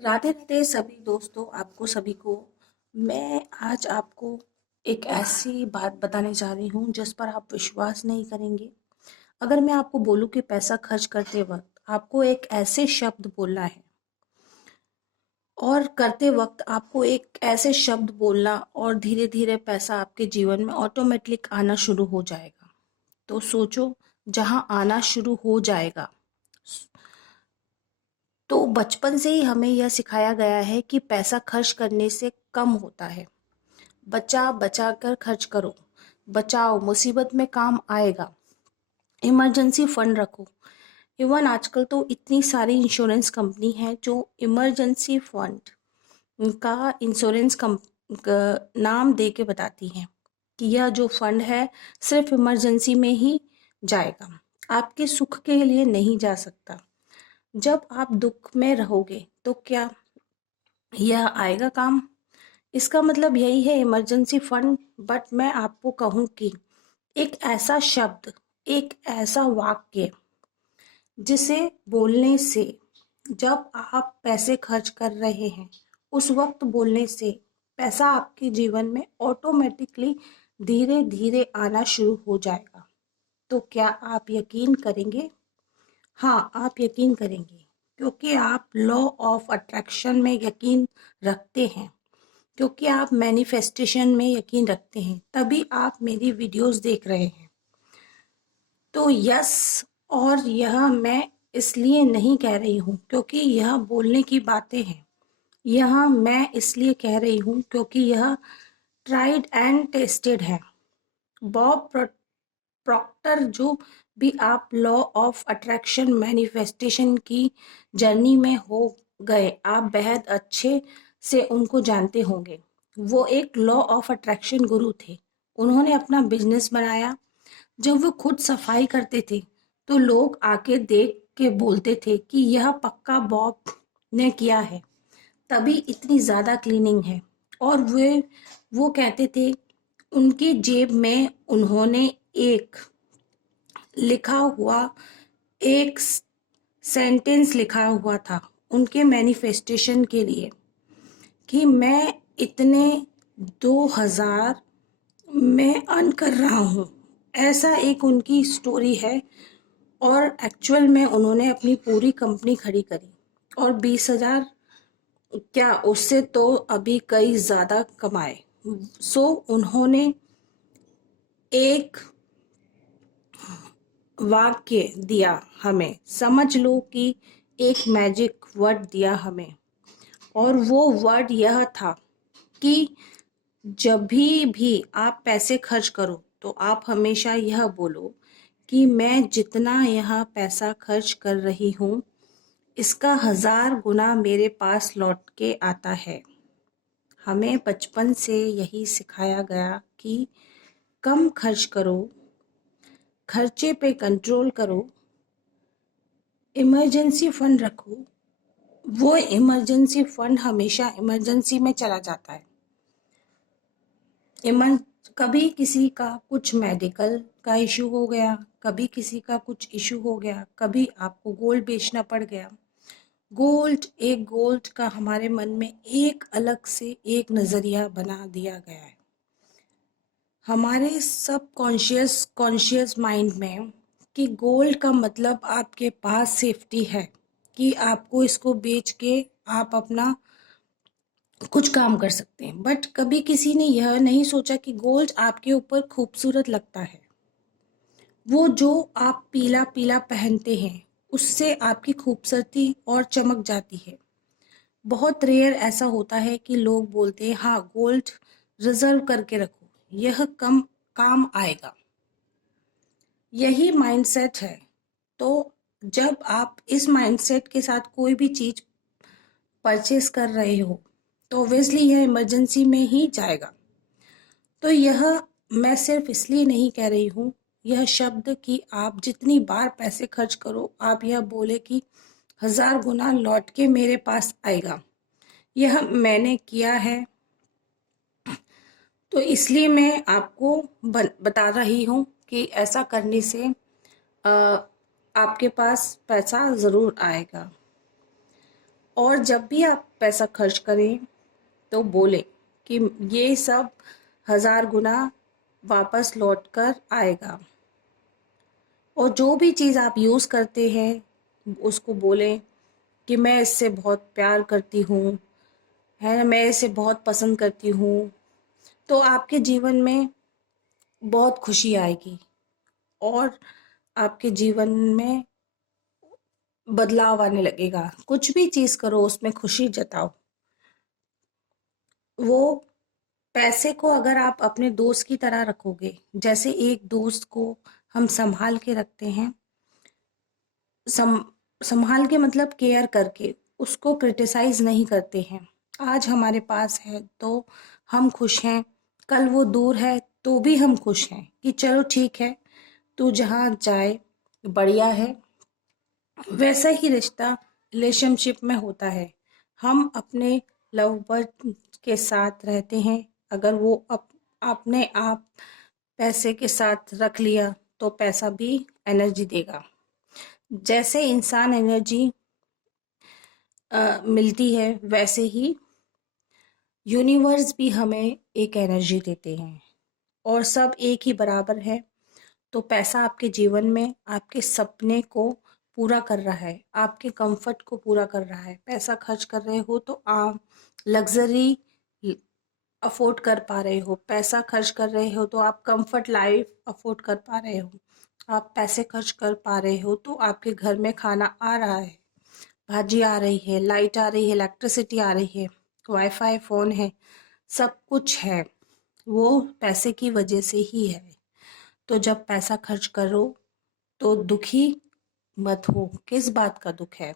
राधे राधे सभी दोस्तों, आपको सभी को मैं आज आपको एक ऐसी बात बताने जा रही हूँ जिस पर आप विश्वास नहीं करेंगे। अगर मैं आपको बोलूँ कि पैसा खर्च करते वक्त आपको एक ऐसे शब्द बोलना है और करते वक्त आपको एक ऐसे शब्द बोलना और धीरे धीरे पैसा आपके जीवन में ऑटोमेटिक आना शुरू हो जाएगा। तो सोचो, जहाँ आना शुरू हो जाएगा, तो बचपन से ही हमें यह सिखाया गया है कि पैसा खर्च करने से कम होता है। बचा बचा कर खर्च करो, बचाओ मुसीबत में काम आएगा, इमरजेंसी फंड रखो। इवन आजकल तो इतनी सारी इंश्योरेंस कंपनी है जो इमरजेंसी फंड का नाम दे के बताती हैं कि यह जो फंड है सिर्फ इमरजेंसी में ही जाएगा, आपके सुख के लिए नहीं जा सकता। जब आप दुख में रहोगे तो क्या यह आएगा काम? इसका मतलब यही है इमरजेंसी फंड। बट मैं आपको कहूँ कि एक ऐसा शब्द, एक ऐसा वाक्य जिसे बोलने से, जब आप पैसे खर्च कर रहे हैं उस वक्त बोलने से पैसा आपके जीवन में ऑटोमेटिकली धीरे धीरे आना शुरू हो जाएगा। तो क्या आप यकीन करेंगे? हाँ, आप यकीन करेंगे, क्योंकि आप लॉ ऑफ अट्रैक्शन में यकीन रखते हैं, क्योंकि आप मैनिफेस्टेशन में यकीन रखते हैं, तभी आप मेरी वीडियोस देख रहे हैं। तो यस, और यह मैं इसलिए नहीं कह रही हूँ क्योंकि यह बोलने की बातें हैं, यह मैं इसलिए कह रही हूँ क्योंकि यह ट्राइड एंड टेस्टेड है। बॉब प्रॉक्टर, जो भी आप लॉ ऑफ अट्रैक्शन मैनिफेस्टेशन की जर्नी में हो गए, आप बेहद अच्छे से उनको जानते होंगे। वो एक लॉ ऑफ अट्रैक्शन गुरु थे। उन्होंने अपना बिजनेस बनाया। जब वो खुद सफाई करते थे तो लोग आके देख के बोलते थे कि यह पक्का बॉब ने किया है, तभी इतनी ज़्यादा क्लीनिंग है। और वो कहते थे, उनकी जेब में उन्होंने एक लिखा हुआ एक सेंटेंस लिखा हुआ था उनके मैनिफेस्टेशन के लिए कि मैं इतने 2000 में अर्न कर रहा हूँ। ऐसा एक उनकी स्टोरी है। और एक्चुअल में उन्होंने अपनी पूरी कंपनी खड़ी करी और 20,000 क्या, उससे तो अभी कई ज़्यादा कमाए। सो उन्होंने एक वाक्य दिया हमें, समझ लो कि एक मैजिक वर्ड दिया हमें। और वो वर्ड यह था कि जब भी आप पैसे खर्च करो तो आप हमेशा यह बोलो कि मैं जितना यह पैसा खर्च कर रही हूँ इसका 1000 गुना मेरे पास लौट के आता है। हमें बचपन से यही सिखाया गया कि कम खर्च करो, खर्चे पे कंट्रोल करो, इमरजेंसी फंड रखो। वो इमरजेंसी फंड हमेशा इमरजेंसी में चला जाता है। इमर कभी किसी का कुछ मेडिकल का इशू हो गया, कभी किसी का कुछ इशू हो गया, कभी आपको गोल्ड बेचना पड़ गया। गोल्ड का हमारे मन में एक अलग से एक नज़रिया बना दिया गया है हमारे सब कॉन्शियस माइंड में कि गोल्ड का मतलब आपके पास सेफ्टी है, कि आपको इसको बेच के आप अपना कुछ काम कर सकते हैं। बट कभी किसी ने यह नहीं सोचा कि गोल्ड आपके ऊपर खूबसूरत लगता है। वो जो आप पीला पीला पहनते हैं उससे आपकी खूबसूरती और चमक जाती है। बहुत रेयर ऐसा होता है कि लोग बोलते हैं हाँ, गोल्ड रिजर्व करके रखो, यह कम काम आएगा। यही माइंडसेट है। तो जब आप इस माइंडसेट के साथ कोई भी चीज़ परचेस कर रहे हो तो ऑब्वियसली यह इमरजेंसी में ही जाएगा। तो यह मैं सिर्फ इसलिए नहीं कह रही हूँ यह शब्द कि आप जितनी बार पैसे खर्च करो आप यह बोले कि 1000 गुना लौट के मेरे पास आएगा। यह मैंने किया है, तो इसलिए मैं आपको बता रही हूँ कि ऐसा करने से आपके पास पैसा ज़रूर आएगा। और जब भी आप पैसा खर्च करें तो बोलें कि ये सब 1000 गुना वापस लौट कर आएगा। और जो भी चीज़ आप यूज़ करते हैं उसको बोलें कि मैं इससे बहुत प्यार करती हूँ, है ना, मैं इसे बहुत पसंद करती हूँ। तो आपके जीवन में बहुत खुशी आएगी और आपके जीवन में बदलाव आने लगेगा। कुछ भी चीज़ करो उसमें खुशी जताओ। वो पैसे को अगर आप अपने दोस्त की तरह रखोगे, जैसे एक दोस्त को हम संभाल के रखते हैं, सम संभाल के मतलब केयर करके, उसको क्रिटिसाइज नहीं करते हैं। आज हमारे पास है तो हम खुश हैं, कल वो दूर है तो भी हम खुश हैं कि चलो ठीक है, तू जहाँ जाए बढ़िया है। वैसा ही रिश्ता रिलेशनशिप में होता है। हम अपने लव बर्ड के साथ रहते हैं, अगर वो अपने आप पैसे के साथ रख लिया तो पैसा भी एनर्जी देगा। जैसे इंसान एनर्जी मिलती है, वैसे ही यूनिवर्स भी हमें एक एनर्जी देते हैं और सब एक ही बराबर है। तो पैसा आपके जीवन में आपके सपने को पूरा कर रहा है, आपके कंफर्ट को पूरा कर रहा है। पैसा खर्च कर रहे हो तो आप लग्जरी अफोर्ड कर पा रहे हो, पैसा खर्च कर रहे हो तो आप कंफर्ट लाइफ अफोर्ड कर पा रहे हो। आप पैसे खर्च कर पा रहे हो तो आपके घर में खाना आ रहा है, भाजी आ रही है, लाइट आ रही है, इलेक्ट्रिसिटी आ रही है, वाईफाई, फ़ोन है, सब कुछ है। वो पैसे की वजह से ही है। तो जब पैसा खर्च करो तो दुखी मत हो। किस बात का दुख है?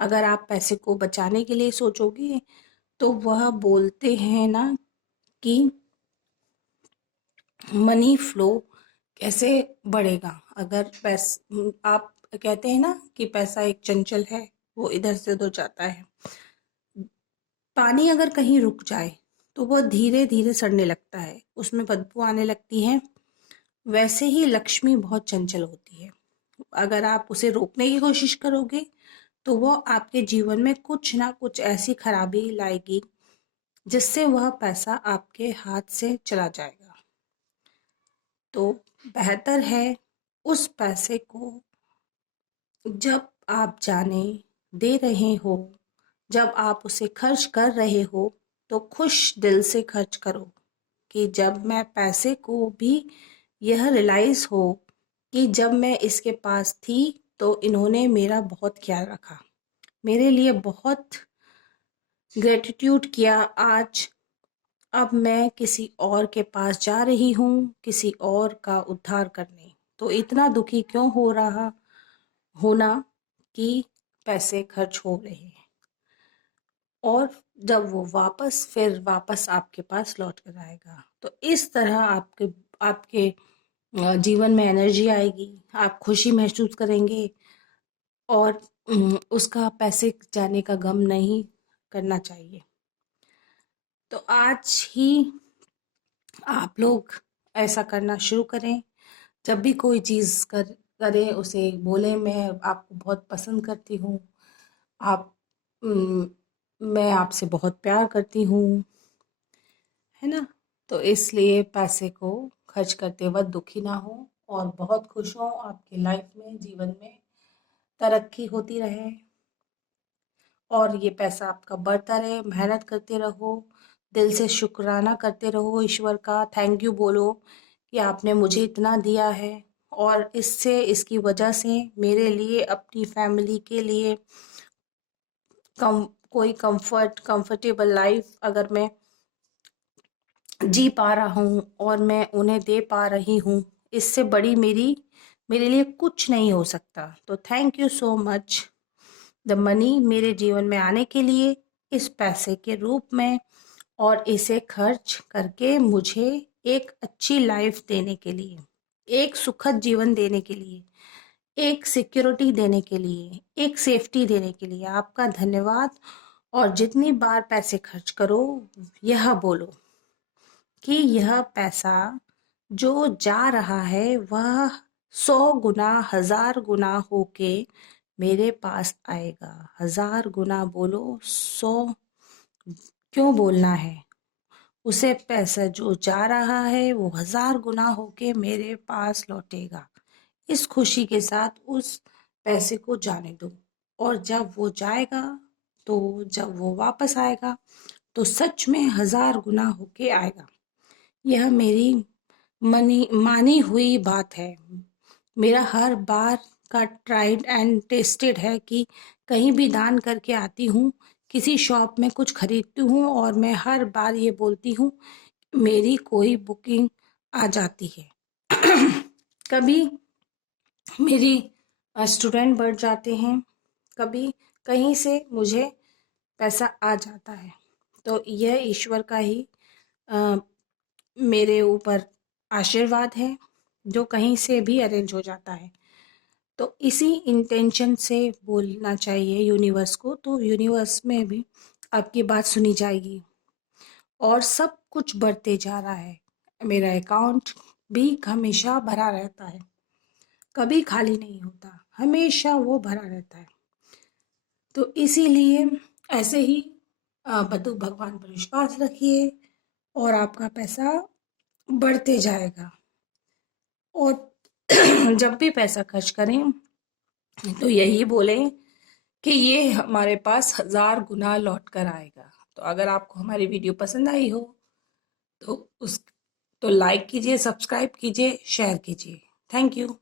अगर आप पैसे को बचाने के लिए सोचोगे तो वह बोलते हैं ना कि मनी फ्लो कैसे बढ़ेगा। अगर आप कहते हैं ना कि पैसा एक चंचल है, वो इधर से उधर जाता है। पानी अगर कहीं रुक जाए तो वह धीरे धीरे सड़ने लगता है, उसमें बदबू आने लगती है। वैसे ही लक्ष्मी बहुत चंचल होती है। अगर आप उसे रोकने की कोशिश करोगे तो वो आपके जीवन में कुछ ना कुछ ऐसी खराबी लाएगी जिससे वह पैसा आपके हाथ से चला जाएगा। तो बेहतर है उस पैसे को जब आप जाने दे रहे हो, जब आप उसे खर्च कर रहे हो तो खुश दिल से खर्च करो कि जब मैं पैसे को भी यह रियलाइज़ हो कि जब मैं इसके पास थी तो इन्होंने मेरा बहुत ख्याल रखा, मेरे लिए बहुत ग्रेटिट्यूड किया। आज अब मैं किसी और के पास जा रही हूँ किसी और का उद्धार करने, तो इतना दुखी क्यों हो रहा होना कि पैसे खर्च हो रहे हैं और जब वो वापस आपके पास लौट कर आएगा। तो इस तरह आपके आपके जीवन में एनर्जी आएगी, आप खुशी महसूस करेंगे और उसका पैसे जाने का गम नहीं करना चाहिए। तो आज ही आप लोग ऐसा करना शुरू करें। जब भी कोई चीज़ करें उसे बोलें मैं आपको बहुत पसंद करती हूँ, आप उम, मैं आपसे बहुत प्यार करती हूँ, है ना? तो इसलिए पैसे को खर्च करते वक़्त दुखी ना हो और बहुत खुश हों, आपकी लाइफ में, जीवन में तरक्की होती रहे और ये पैसा आपका बढ़ता रहे। मेहनत करते रहो, दिल से शुक्राना करते रहो ईश्वर का, थैंक यू बोलो कि आपने मुझे इतना दिया है और इसकी वजह से मेरे लिए, अपनी फैमिली के लिए कोई कंफर्टेबल लाइफ अगर मैं जी पा रहा हूँ और मैं उन्हें दे पा रही हूँ, इससे बड़ी मेरे लिए कुछ नहीं हो सकता। तो thank you so much the money मेरे जीवन में आने के लिए, इस पैसे के रूप में, और इसे खर्च करके मुझे एक अच्छी लाइफ देने के लिए, एक सुखद जीवन देने के लिए, एक सिक्योरिटी देने के लिए, एक सेफ्टी देने के लिए आपका धन्यवाद। और जितनी बार पैसे खर्च करो यह बोलो कि यह पैसा जो जा रहा है वह 100 गुना 1000 गुना होके मेरे पास आएगा। 1000 गुना बोलो, 100 क्यों बोलना है? उसे पैसा जो जा रहा है वो 1000 गुना होके मेरे पास लौटेगा। इस खुशी के साथ उस पैसे को जाने दो, और जब वो जाएगा, तो जब वो वापस आएगा तो सच में 1000 गुना होके आएगा। यह मेरी मानी हुई बात है। मेरा हर बार का ट्राइड एंड टेस्टेड है कि कहीं भी दान करके आती हूँ, किसी शॉप में कुछ खरीदती हूँ, और मैं हर बार ये बोलती हूँ, मेरी कोई बुकिंग आ जाती है। कभी मेरी स्टूडेंट बढ़ जाते हैं, कभी कहीं से मुझे पैसा आ जाता है, तो यह ईश्वर का ही अ, मेरे ऊपर आशीर्वाद है, जो कहीं से भी अरेंज हो जाता है। तो इसी इंटेंशन से बोलना चाहिए यूनिवर्स को, तो यूनिवर्स में भी आपकी बात सुनी जाएगी, और सब कुछ बढ़ते जा रहा है। मेरा अकाउंट भी हमेशा भरा रहता है, कभी खाली नहीं होता, हमेशा वो भरा रहता है। तो इसीलिए ऐसे ही बतू भगवान पर विश्वास रखिए, और आपका पैसा बढ़ते जाएगा। और जब भी पैसा खर्च करें तो यही बोले कि ये हमारे पास 1000 गुना लौट कर आएगा। तो अगर आपको हमारी वीडियो पसंद आई हो तो उस तो लाइक कीजिए, सब्सक्राइब कीजिए, शेयर कीजिए। Thank you.